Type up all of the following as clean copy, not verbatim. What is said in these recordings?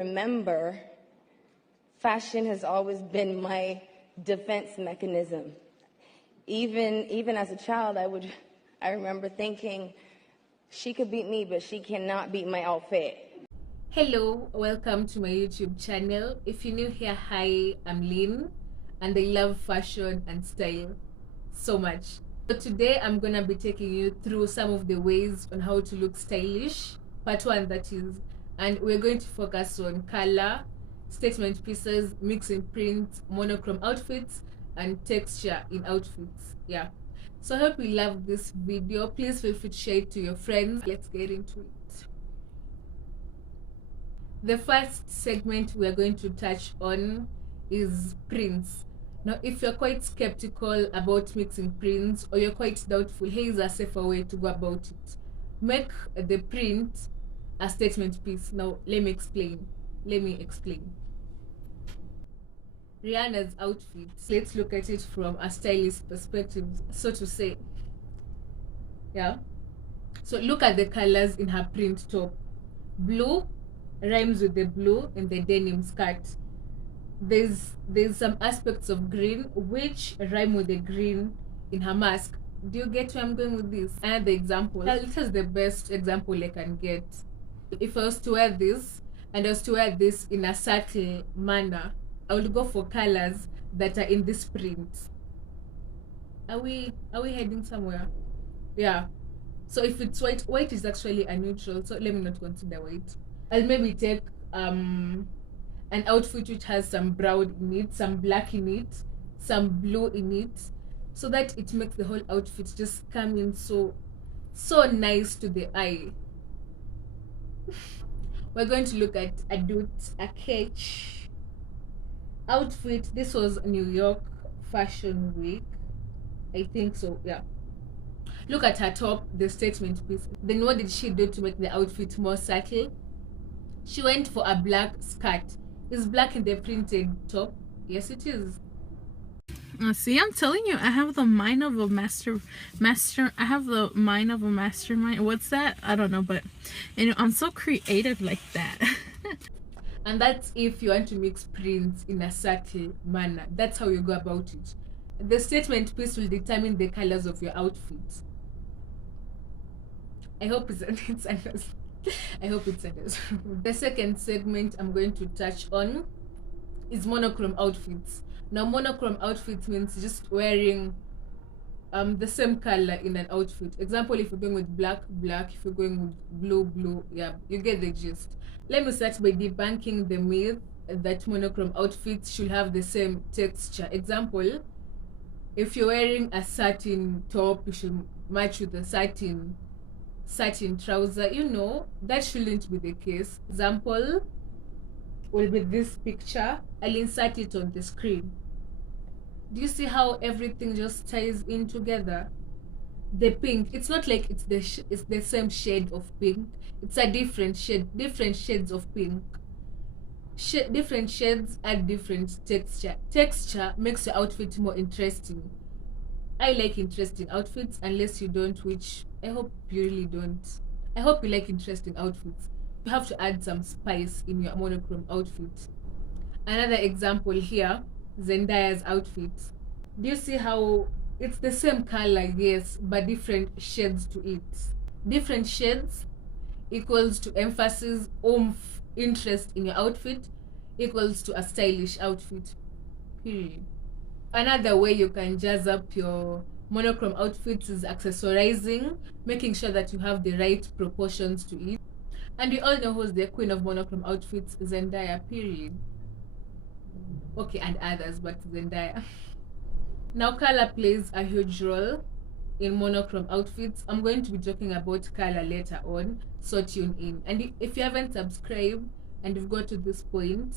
Remember, fashion has always been my defense mechanism. Even as a child, I remember thinking, she could beat me, but she cannot beat my outfit. Hello, welcome to my YouTube channel. If you're new here, hi, I'm Lynn, and I love fashion and style so much. So today I'm gonna be taking you through some of the ways on how to look stylish, part one that is, and we're going to focus on color, statement pieces, mixing prints, monochrome outfits, and texture in outfits. Yeah. So I hope you love this video. Please feel free to share it to your friends. Let's get into it. The first segment we are going to touch on is prints. Now, if you're quite skeptical about mixing prints or you're quite doubtful, here is a safer way to go about it. Make the print a statement piece. Now, let me explain. Rihanna's outfit. Let's look at it from a stylist perspective, so to say. Yeah. So look at the colors in her print top. Blue rhymes with the blue in the denim skirt. There's some aspects of green which rhyme with the green in her mask. Do you get where I'm going with this? And the example, this is the best example I can get. If I was to wear this and I was to wear this in a subtle manner, I would go for colors that are in this print. Are we heading somewhere? Yeah. So if it's white is actually a neutral, so let me not consider white. I'll maybe take an outfit which has some brown in it, some black in it, some blue in it, so that it makes the whole outfit just come in so nice to the eye. We're going to look at a catch outfit. This was New York Fashion Week, I think so. Yeah. Look at her top, the statement piece. Then what did she do to make the outfit more subtle? She went for a black skirt. Is black in the printed top? Yes, it is. See, I'm telling you, I have the mind of a I have the mind of a mastermind. What's that? I don't know, but I'm so creative like that. And that's if you want to mix prints in a subtle manner. That's how you go about it. The statement piece will determine the colors of your outfit. I hope it's understood. I hope it's understood. The second segment I'm going to touch on is monochrome outfits. Now, monochrome outfits means just wearing the same color in an outfit. Example, if you're going with black, if you're going with blue, yeah, you get the gist. Let me start by debunking the myth that monochrome outfits should have the same texture. Example, if you're wearing a satin top, you should match with a satin trouser. That shouldn't be the case. Example will be this picture. I'll insert it on the screen. Do you see how everything just ties in together? The pink, it's not like it's the same shade of pink. It's a different shades of pink. Different shades add different texture makes your outfit more interesting. I like interesting outfits, unless you don't, which I hope you really don't. I hope you like interesting outfits. You have to add some spice in your monochrome outfit. Another example here, Zendaya's outfit. Do you see how it's the same color, yes, but different shades to it? Different shades equals to emphasis, oomph, interest in your outfit, equals to a stylish outfit. Period. Another way you can jazz up your monochrome outfits is accessorizing, making sure that you have the right proportions to it. And we all know who's the queen of monochrome outfits, Zendaya, period. Okay, and others, but Zendaya. Now, color plays a huge role in monochrome outfits. I'm going to be talking about color later on, so tune in. And if you haven't subscribed and you've got to this point,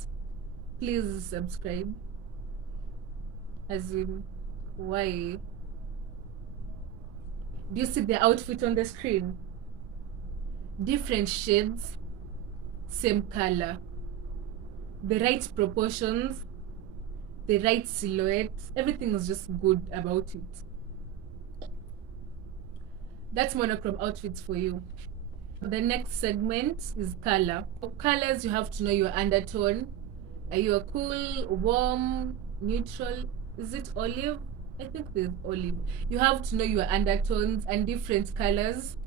please subscribe. As in, why? Do you see the outfit on the screen? Different shades, same color. The right proportions, the right silhouette, everything is just good about it. That's monochrome outfits for you. The next segment is color. For colors, you have to know your undertone. Are you a cool, warm, neutral? Is it olive? I think there's olive. You have to know your undertones, and different colors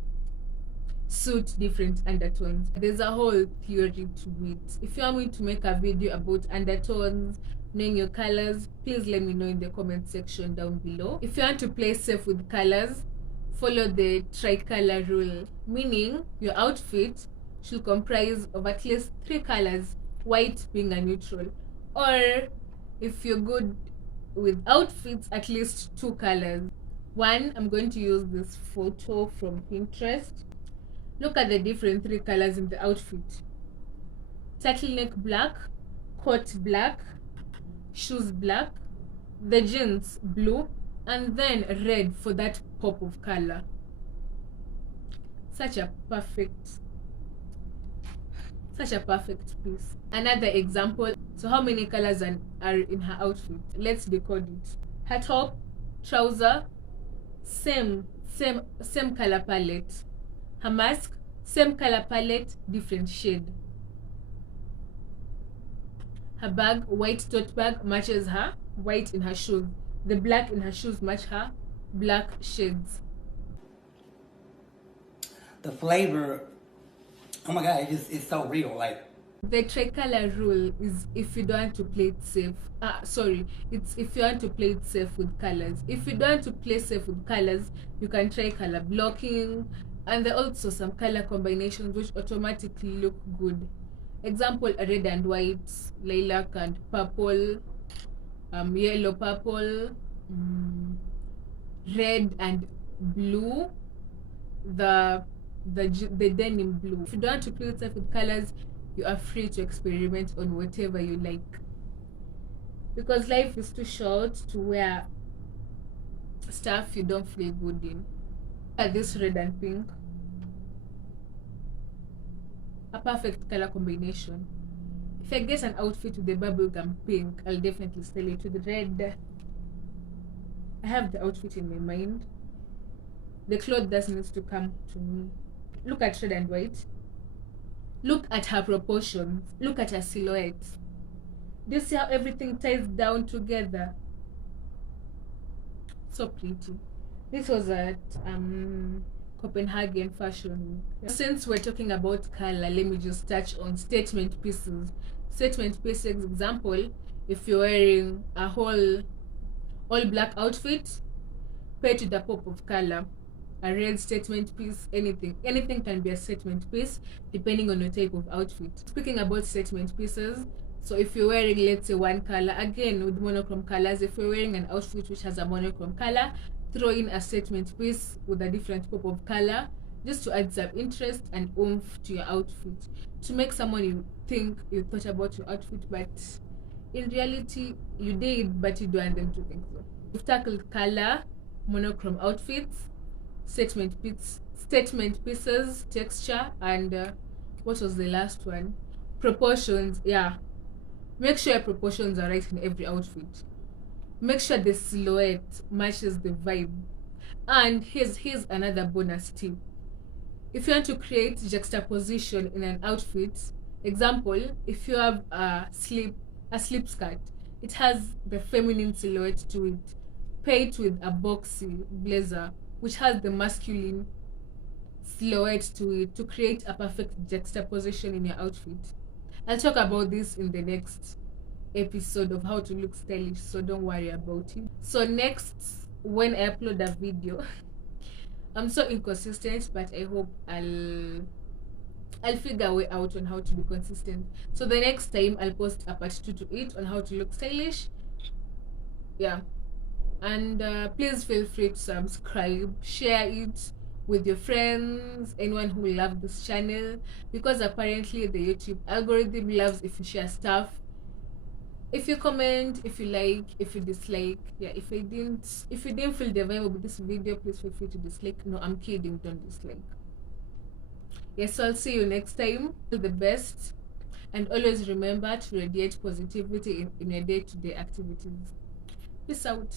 suit different undertones. There's a whole theory to it. If you want me to make a video about undertones, knowing your colors, please let me know in the comment section down below. If you want to play safe with colors, follow the tricolor rule, meaning your outfit should comprise of at least 3 colors, white being a neutral, or if you're good with outfits, at least 2 colors. One, I'm going to use this photo from Pinterest. Look at the different 3 colors in the outfit: turtleneck black, coat black, shoes black, the jeans blue, and then red for that pop of color. Such a perfect piece. Another example. So how many colors are in her outfit? Let's decode it. Her top, trouser, same color palette. Her mask, same color palette, different shade. Her bag, white tote bag, matches her white in her shoes. The black in her shoes match her black shades. The flavor, oh my god, it's so real. Like, the tricolor rule is if you don't want to play it safe. It's if you want to play it safe with colors. If you don't want to play safe with colors, you can try color blocking, and there are also some color combinations which automatically look good. Example: red and white, lilac and purple, yellow purple, red and blue, the denim blue. If you don't want to play yourself with colors, you are free to experiment on whatever you like, because life is too short to wear stuff you don't feel good in. This red and pink, a perfect color combination. If I get an outfit with the bubblegum pink, I'll definitely style it with red. I have the outfit in my mind. The cloth just needs to come to me. Look at red and white. Look at her proportions. Look at her silhouette. Do you see how everything ties down together? So pretty. This was at Copenhagen Fashion Week. Since we're talking about color, let me just touch on statement pieces. Statement pieces, example: if you're wearing a whole all black outfit, paired with a pop of color, a red statement piece, anything can be a statement piece depending on your type of outfit. Speaking about statement pieces, so if you're wearing, let's say, one color, again with monochrome colors, if you're wearing an outfit which has a monochrome color, throw in a statement piece with a different pop of color, just to add some interest and oomph to your outfit, to make someone you think you thought about your outfit, but in reality you did, but you don't want them to think so. We've tackled color, monochrome outfits, statement pieces, texture, and what was the last one? Proportions. Yeah, make sure your proportions are right in every outfit. Make sure the silhouette matches the vibe. And here's another bonus tip. If you want to create juxtaposition in an outfit, example, if you have a slip skirt, it has the feminine silhouette to it, pair it with a boxy blazer which has the masculine silhouette to it, to create a perfect juxtaposition in your outfit. I'll talk about this in the next episode of how to look stylish, so don't worry about it. So next, when I upload a video, I'm so inconsistent, but I hope I'll figure a way out on how to be consistent. So the next time I'll post a part 2 to it on how to look stylish. Yeah, and please feel free to subscribe, share it with your friends, anyone who will love this channel, because apparently the YouTube algorithm loves if you share stuff, if you comment, if you like, if you dislike. Yeah, if you didn't feel the vibe of this video, please feel free to dislike. No, I'm kidding, don't dislike. Yes, so I'll see you next time. Do the best, and always remember to radiate positivity in your day-to-day activities. Peace out.